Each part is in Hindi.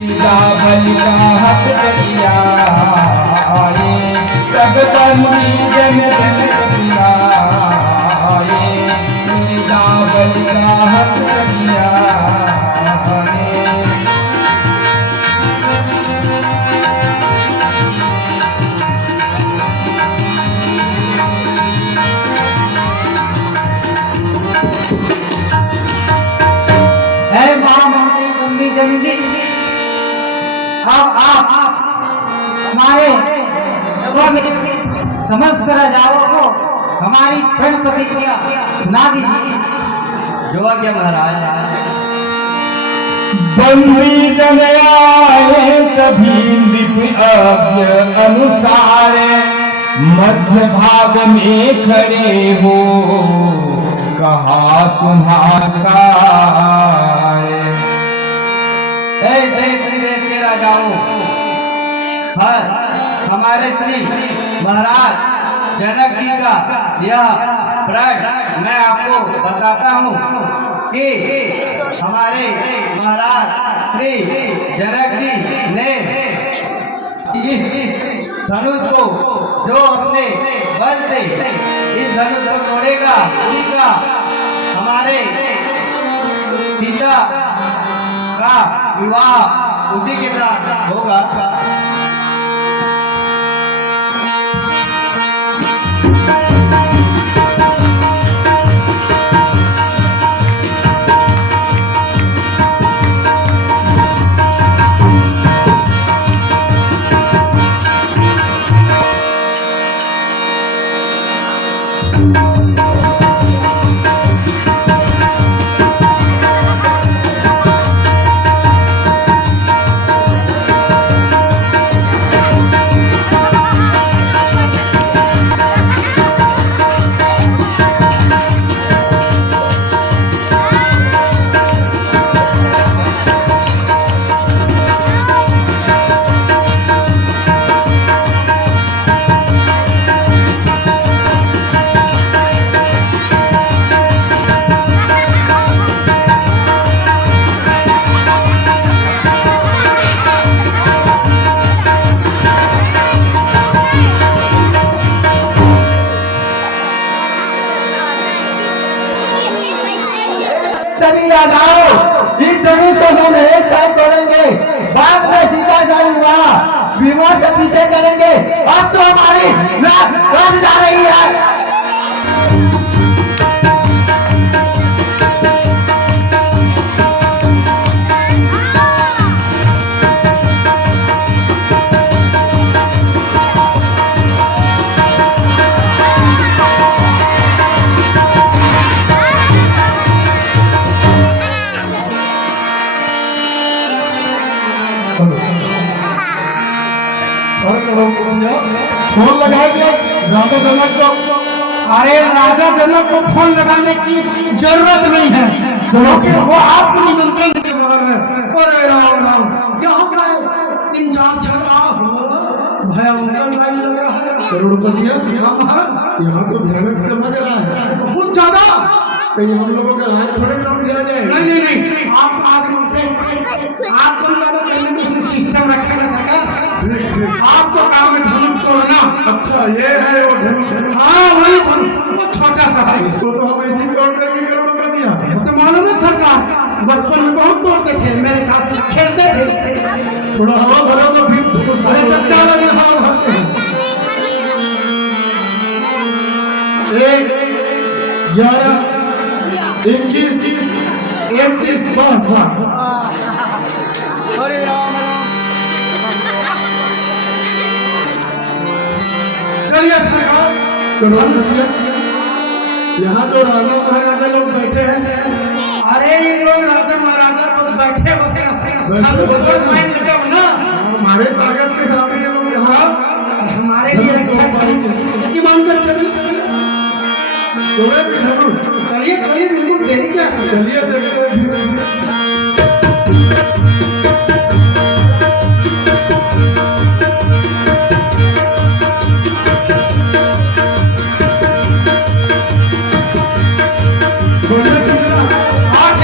रावण का हक किया सब बंदी जन जन किया रावण का हक किया। है महामंत्री बंदी जन जी, अब आप हमारे समस्त राजाओं को हमारी प्रण प्रतिक्रिया सुना दीजिए। जो आज्ञा महाराज। बंदी जन आए तभी लिपि आज्ञा अनुसार मध्य भाग में खड़े हो कहा तुम्हारा राजाओं, हमारे श्री महाराज जनक जी का यह प्रण मैं आपको बताता हूँ कि हमारे महाराज श्री जनक जी ने इस धनुष को जो अपने बल से इस धनुष को तोड़ेगा उनका हमारे पिता का विवाह उसी के साथ होगा। सभी राजाओं, इस धनुष को हम एक साथ तोड़ेंगे, बाद में सीता का विवाह विमान के पीछे करेंगे। अब तो हमारी रात जा रही है। फोन लगा दिया राजा जनक को। अरे राजा जनक को फोन लगाने की जरूरत नहीं है, क्योंकि वो आपको निमंत्रण के बाहर है। अरे राम राम, यहाँ का 3-4 छक्का भयंकर लाइन लगा है। करोड़पतिया यहाँ तो भयानक समझ रहा है, बहुत ज्यादा। कहीं हम लोगों का हाथ थोड़े कम दिया जाए। नहीं नहीं नहीं, आप आपको सिस्टम रखने का सका। आपको काम है धनुष तोड़ना। अच्छा ये है वो धनुष। हाँ वही वो छोटा सा है। इसको तो हम ऐसी तोड़ देंगे करोड़ कर दिया। तो मालूम है सरकार, बचपन में बहुत तोड़ते थे, मेरे साथ खेलते थे। थोड़ा हवा भरा तो फिर अरे बच्चा लगे हवा भरते हैं। 1 11 21 31 बस। अरे राम राम, चलिए सरकार। यहाँ तो राजा महाराजा लोग बैठे हैं। अरे ये लोग राजा महाराजा बस बैठे बसे ना, हमारे ताकत के सामने ये लोग यहाँ हमारे लिए मानकर चलिए। चलिए चलिए, बिल्कुल देरी क्या। चलिए देखते हैं। आठ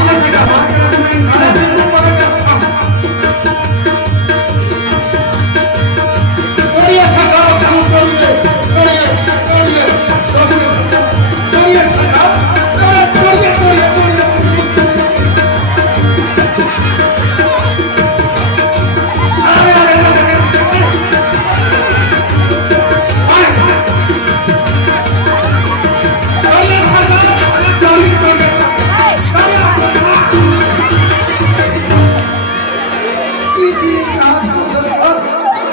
इसीलिए कहा था सरकार,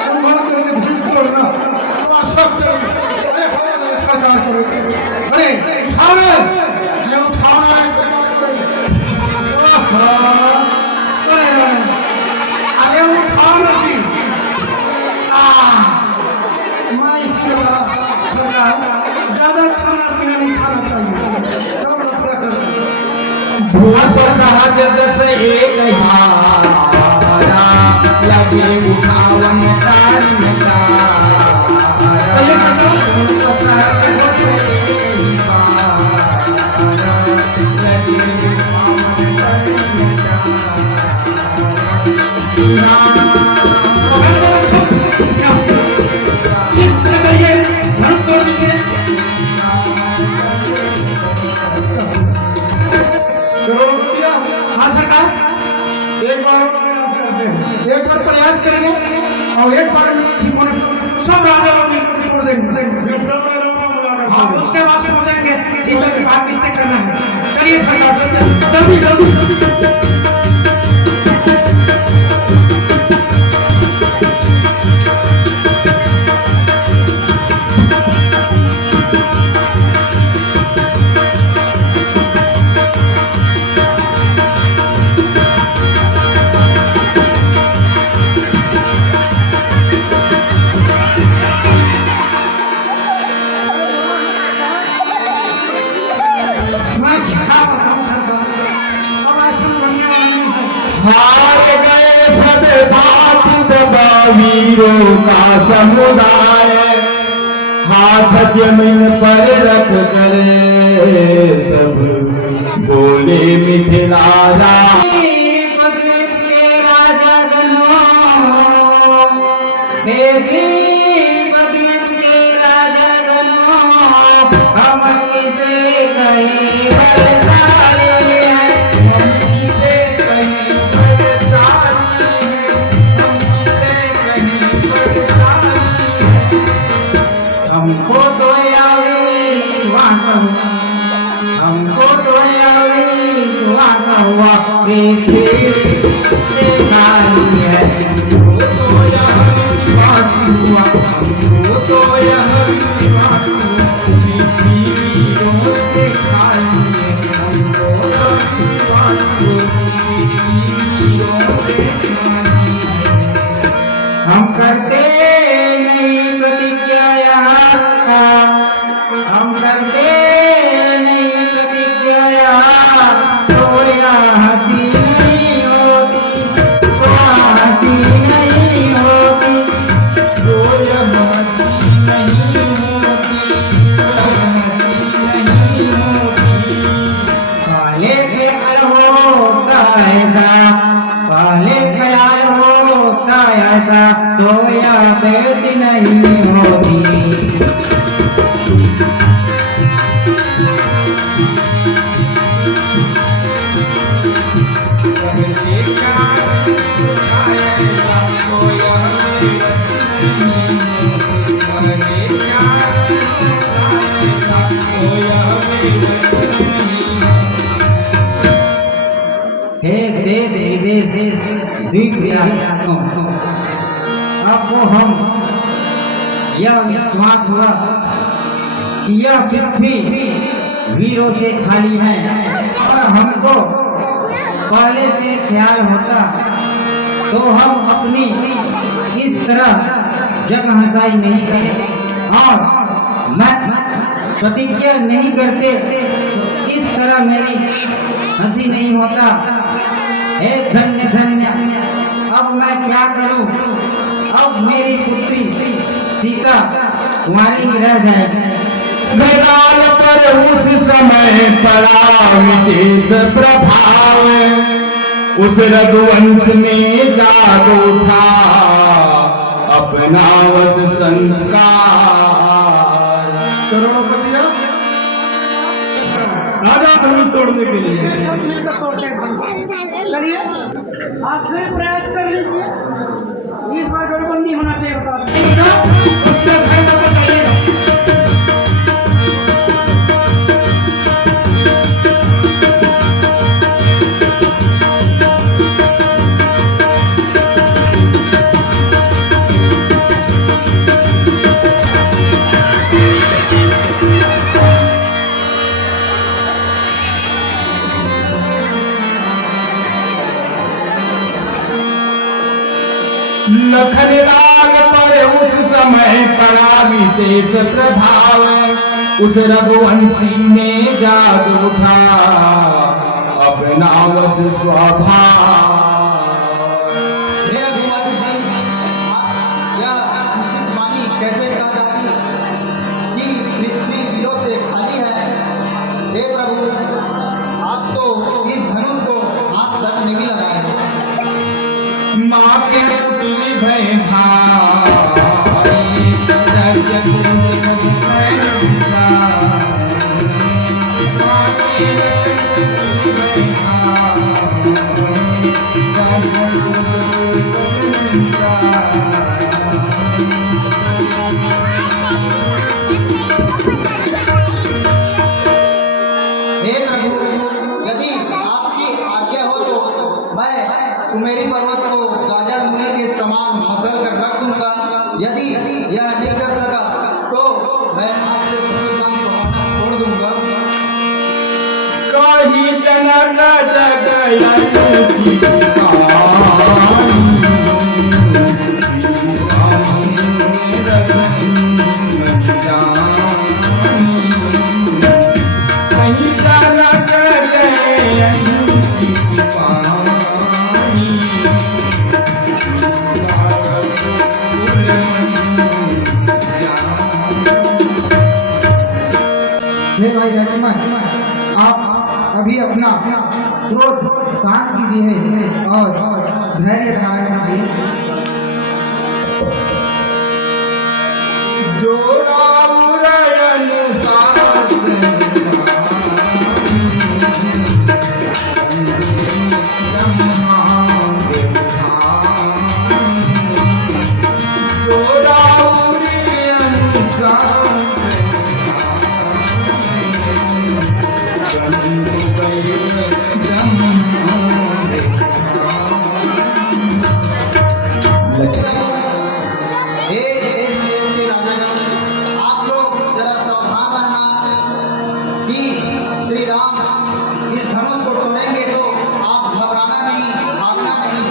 अनुमान करके भूल छोड़ना तो आप सब करेंगे, सरकार करेंगे। अरे उठाना ये उठाना है, अरे उठाना जी। मैं इसलिए सरकार ज्यादा खाना पीना नहीं खाना चाहिए, सब रखा कर भूत सहज से एक हारा लगे उठावन तारण एक बार प्रयास करेंगे और एक बार ठीक होने सब राजा छोड़ देंगे, उसके बाद सोचेंगे सीता की बात किससे करना है। चलिए सरकार जल्दी जल्दी। हार गए सदभात वीरों का समुदाय, हाथ जमीन पर रख कर सब बोले मिथिला हमको तो हुआ हम करते नहीं प्रतिज्ञा यहाँ, हम करते नहीं प्रतिज्ञा यहाँ, तो यहाँ हंसी नहीं होती, तो हंसी नहीं होती, तो यहाँ हंसी नहीं होती, तो हंसी नहीं होती। पहले ख्याल होता ऐसा, पहले ख्याल होता ऐसा, तो यहाँ बेटी नहीं होती। देश विदेश द्वीप यात्रियों, आपको हम यह विश्वास हुआ कि यह पृथ्वी वीरों से खाली है, और हमको पहले से ख्याल होता तो हम अपनी इस तरह जग हंसाई नहीं करते और मैं प्रतिज्ञा नहीं करते, इस तरह मेरी हंसी नहीं होता। हे धन्य धन्य, अब मैं क्या करूं, अब मेरी पुत्री सीता कुंवारी ही रह जाएगी। गदाल पर उस समय पड़ा विशेष प्रभाव, उस रघुवंश में जाग उठा अपना वश संस्कार। करोड़पतिया राजा धनुष तोड़ने के लिए चलिए आप फिर प्रयास कर लीजिए, इस बार गड़बड़ नहीं होना चाहिए। लखन लाल पर उस समय करा विशेष प्रभाव, उस रघुवंशी ने जाग उठा अपना वश स्वभाव। हे रघुवंशी, यह निश्चित वाणी कैसे कह डाली कि पृथ्वी वीरों से खाली है। हे प्रभु, आप तो इस धनुष को हाथ तक नहीं लगाए। माँ के पुत्री भय भाई जगत माँ के पुत्री हे प्रभु, यदि आपकी आज्ञा हो तो मैं सुमेरी पर्वत को गाजर मूली के समान मसल कर रख दूंगा। यदि यह नहीं कर सका तो मैं आज से पुनर्जन्म गंवाना छोड़ दूंगा। कही जनक हे भाई लक्ष्मण, आप अभी अपना क्रोध शांत कीजिए और धैर्य धारण कीजिए। जो राम रयन हे देश देश के राजागण, आप लोग जरा सावधान रहना कि श्री राम इस धनुष को तोड़ेंगे तो आप घबराना नहीं, भागना नहीं।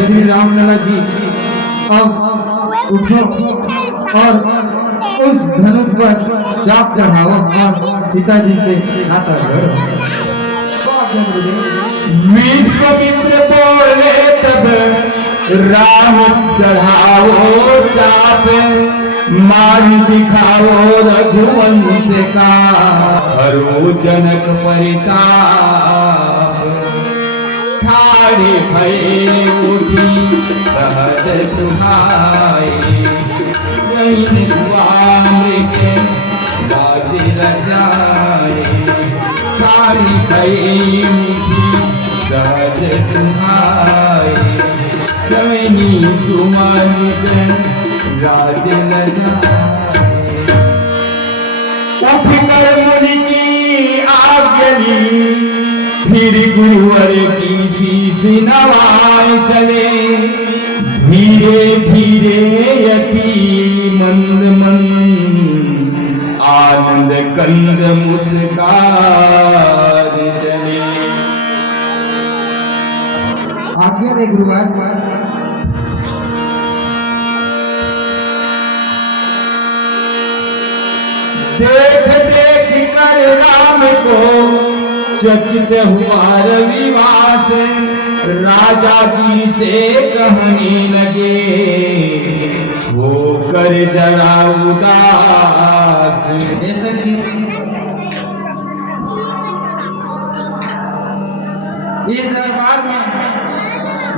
श्री रामलला जी अब उठो और उस धनुष पर चाप चढ़ाओ और पिताजी से नाता करो। विश्वामित्र बोले तब राम चढ़ाओ चाप, मार दिखाओ रघुवंश का हरो जनक परिताप। ठाड़े भये उठी सहज सुहाए, जैन द्वामृत बाजे रजाए। ठाड़े भये उठी सहज सुहाए, जैनी सुमरित राज रजाए। उठ कर मुनि की आज्ञा ली, फिर गुरुवर की शीश नवाए चले। धीरे धीरे यति मंद मंद आनंद कंद मुस्कान चले। आज्ञा दे गुरुवर। देख देख कर राम को चकित हुआ रविवास, राजा जी से कहने लगे वो कर जरा उदास। इस दरबार में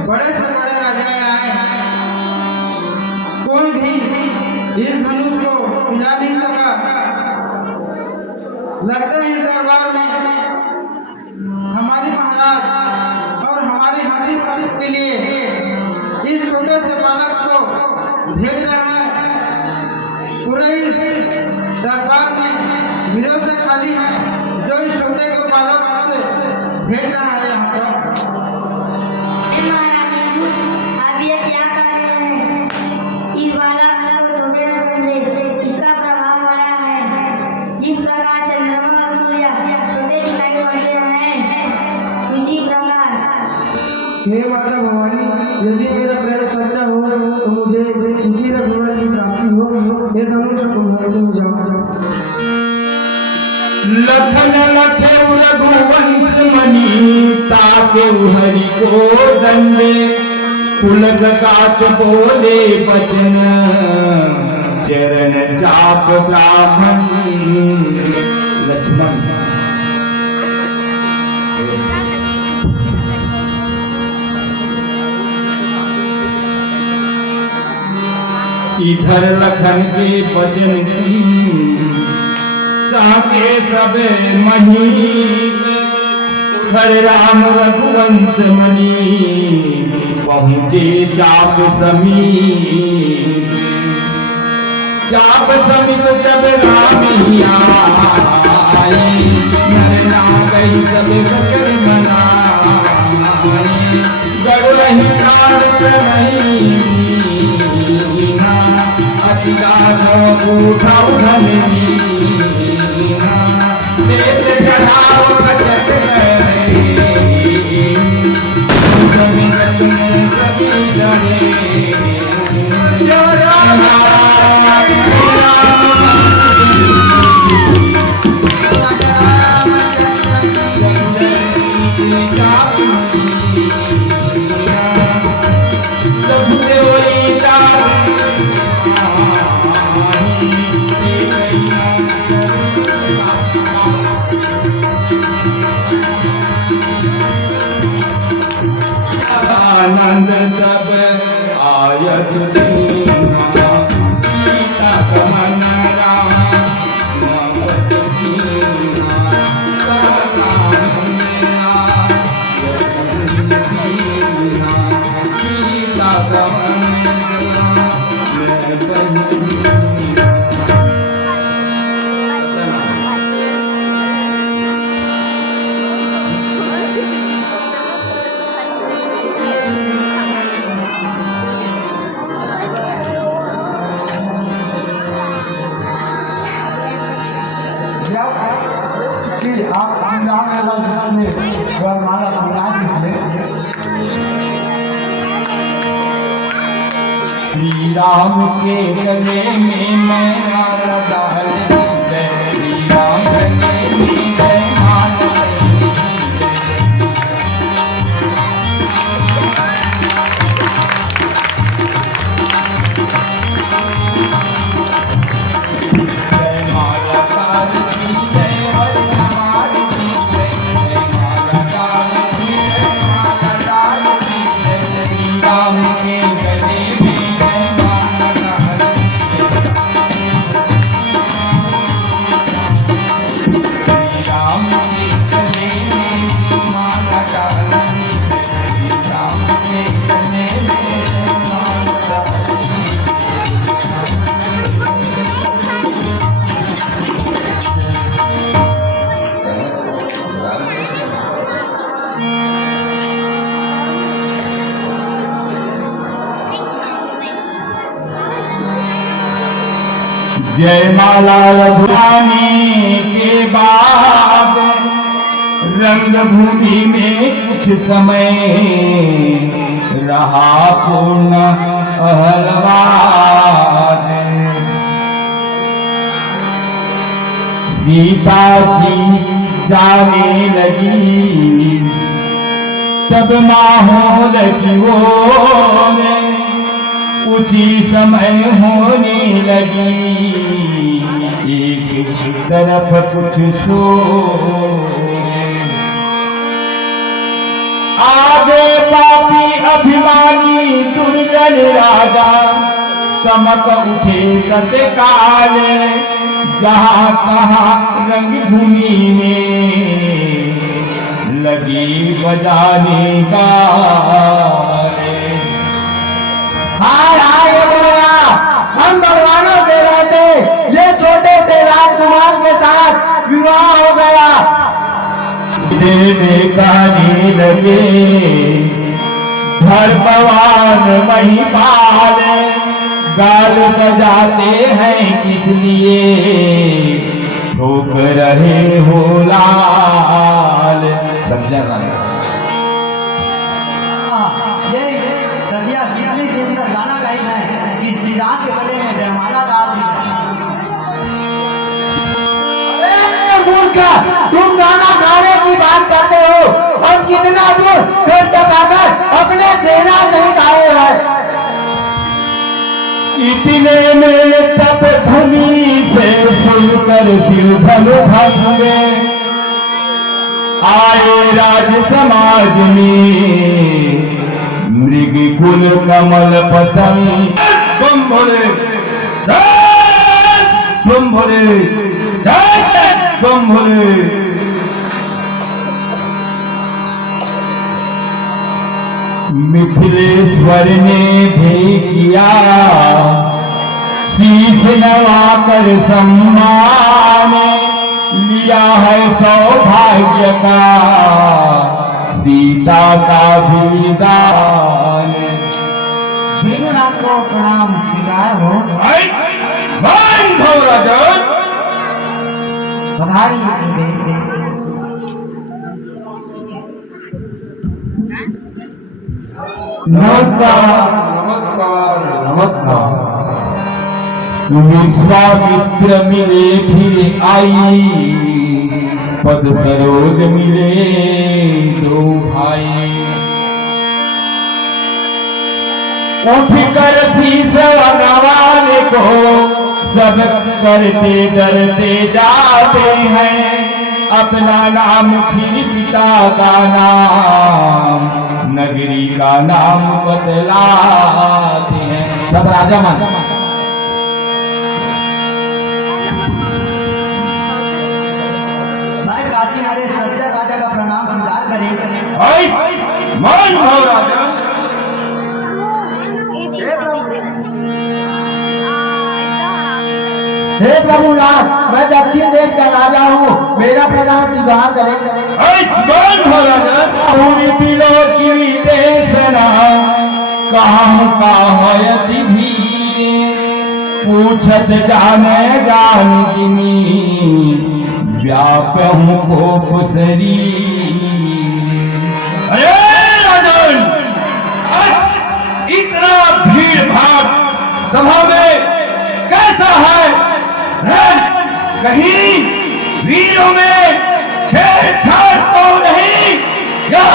बड़े से बड़े राजा आए हैं, कोई भी इस धनुष को मिला नहीं सका। लगता है इस दरबार में हमारी महाराज और हमारी हंसी प्रतीक के लिए इस छोटे से बालक को भेज रहा है। पूरे इस दरबार में वीरों से खाली है जो इस छोटे के बालक से भेज रहा है यहाँ पर। आप ये क्या कर रहे हैं? इस बालक को छोटे न समझे, इसका प्रभाव बड़ा है। जिस प्रकार चंद्रमा और सूर्य छोटे दिखाई पड़ते हैं, उसी प्रकार हे माता भवानी, यदि मेरा प्रण सच्चा हो तो मुझे किसी रघुवर की प्राप्ति हो। हे धनुष को हो जाओ। लखन लखे रघुवंश मणि ताके हरि को दंडे पुलक काट बोले बचन चरण चाप ब्राह्मण लक्ष्मण। इधर लखन के बचन की चाहते सब महीन, उधर राम रघुवंश मणि पहुँचे चाप समीप। चाप समीप जब राम आई, नर नागई सब बचन मनाई। गड़ रही नहीं उठाओ धनी देश चढ़ाओ बचत आनंद सब आयस दीना, सीता गमन राम मोहब्बत कीना। सीता गमन आप संग्राम में वरमाला श्री राम के गले में मैं माला डाल, श्री राम गले में मैं माला जयमाला रघुरानी के बाद रंगभूमि में कुछ समय रहा पूर्ण अहलवाद। सीता जी जाने लगी तब माहौल की ओर उसी समय होने लगी एक तरफ कुछ शोर। आगे पापी अभिमानी दुर्जन राजा चमक उठे तत्काल जहाँ तहाँ रंग भूमि में लगी बजाने का। हाय हाय बोला, हम भगवानों से रहते, ये छोटे से राजकुमार के साथ विवाह हो गया। देने गाने लगे धर्मवान महिपाल, गाल बजाते हैं किस लिए ठोक रहे हो लाल। समझा ना? ये रजिया बिजली से गाना गाई है कि श्री राम के गले में जयमाला डाल दी। मूर्खा, तुम गाना गाने की बात करते हो और कितना दूर फिर तक आकर अपने सेना नहीं गाए हैं। इतने में तप भूमि से सुनकर शिव धनु भंगे आए राज समाज में मृग कुल कमल पतंग। तुम भोले तुम भोले तुम भोले। मिथिलेश्वर ने भी किया शीश नवाकर सम्मान, लिया है सौभाग्य का सीता का भी दान। भीमनाथ को प्रणाम स्वीकार हो। बधाई नमस्कार नमस्कार नमस्कार। विश्वामित्र मिले फिर आई, पद सरोज मिले दो भाई। उठ कर शीश नवाने को सब करते डरते जाते हैं, अपना नाम फिर पिता का नाम नगरी का नाम बतलाते हैं। सब राजा मान भाई काशी नारे सज्जन राजा का प्रणाम स्वीकार करें। मान भाव राजा। हे प्रभुनाथ, मैं दक्षिण देश का राजा हूँ, मेरा प्रणाम स्वीकार करें। पूरी पिलो की देशना कहाँ का हयति भी, पूछत जाने जान जिनी व्याप हूँ को कुसरी। अरे राजन, इतना भीड़ भाड़ सभा में कैसा है? कहीं वीरों में छेड़छाड़ तो नहीं? या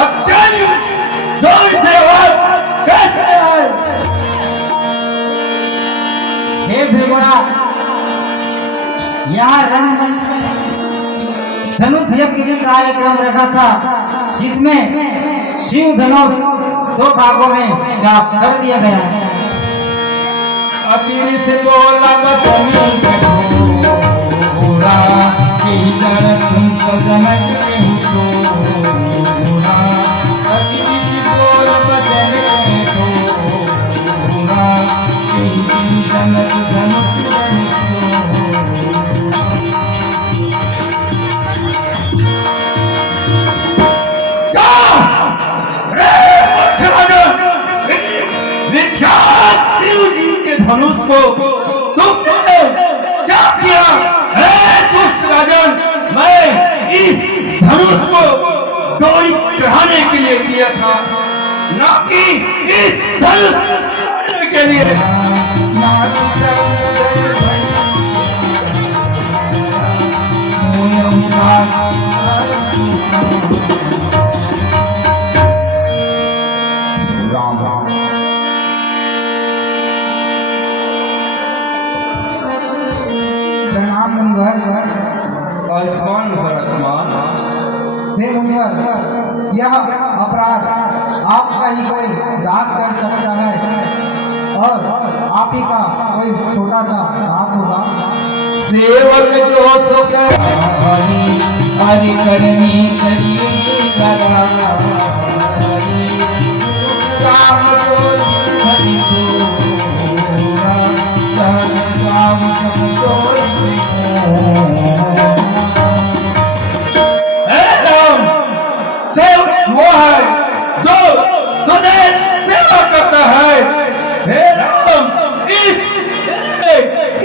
अत्यंत जोर से आवाज कैसे है? हे भीमनाथ, यहाँ रंगमंच में धनुष यज्ञ का कार्यक्रम रखा था, जिसमें शिव धनुष 2 भागों में कर दिया गया है। अतीर से बोला बतनी पूरा की जनक नहीं पूरा। अतीर से बोला बतनी पूरा की जनक धनुष धनुष को तुमने क्या किया? दुष्ट राजन, मैं इस धनुष को डोरी चढ़ाने के लिए किया था, न कि इस धनुष के लिए। राम राम। आयुष्मान भरतमान। हे मुनिवर, यह अपराध आपका ही कोई दास कर सकता है और आप ही का कोई छोटा सा दास होगा। सेवक जो सुख हरि हरि करनी करिए करा राम को हरि को राम को सेवक वो है जो तुझे सेवा करता है। हे राम,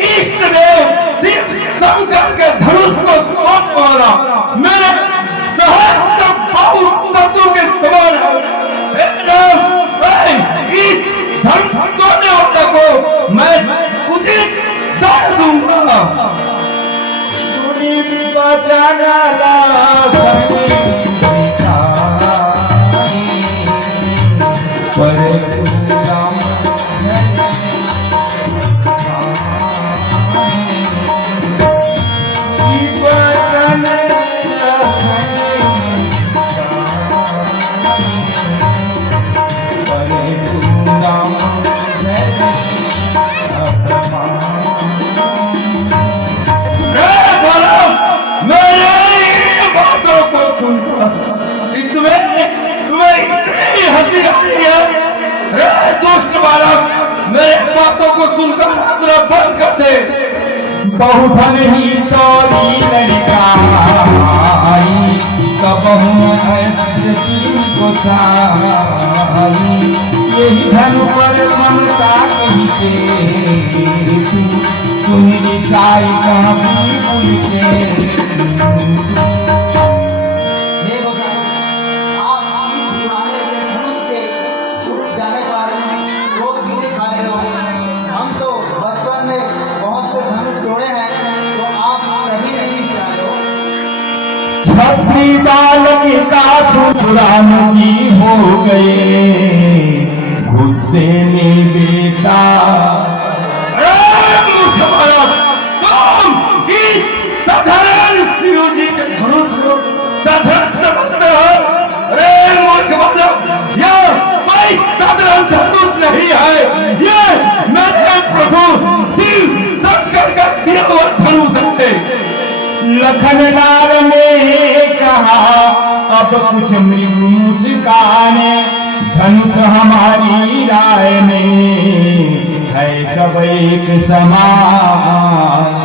इष्ट देव शिव शंकर के धनुष को तोड़ वाला मेरे सहस्त्र बाहु तत्व के समान है। हे राम, इस धनुष तोड़ने वाले को मैं उचित दंड दूंगा। बचाना दुष्ट बालक, मेरे बातों को सुनकर हंसना बंद कर दे। बहुधन ही तोरी लड़का कबहू को यही धन पर ममता कही के तुम निकाई कभी भूल के। छत्री बालक का छुड़ान की हो गए गुस्से में बेटा। तुम इस साधारण शिव जी के धनुष को साधारण समझते हो? अरे मूर्ख बालक, यह कोई साधारण धनुष नहीं है, ये मेरे प्रभु शिव शंकर का दिया हुआ धनुष है। लखनलाल ने कहा अब कुछ मृदु मुस्काने, धनुष हमारी राय में है सब एक समान।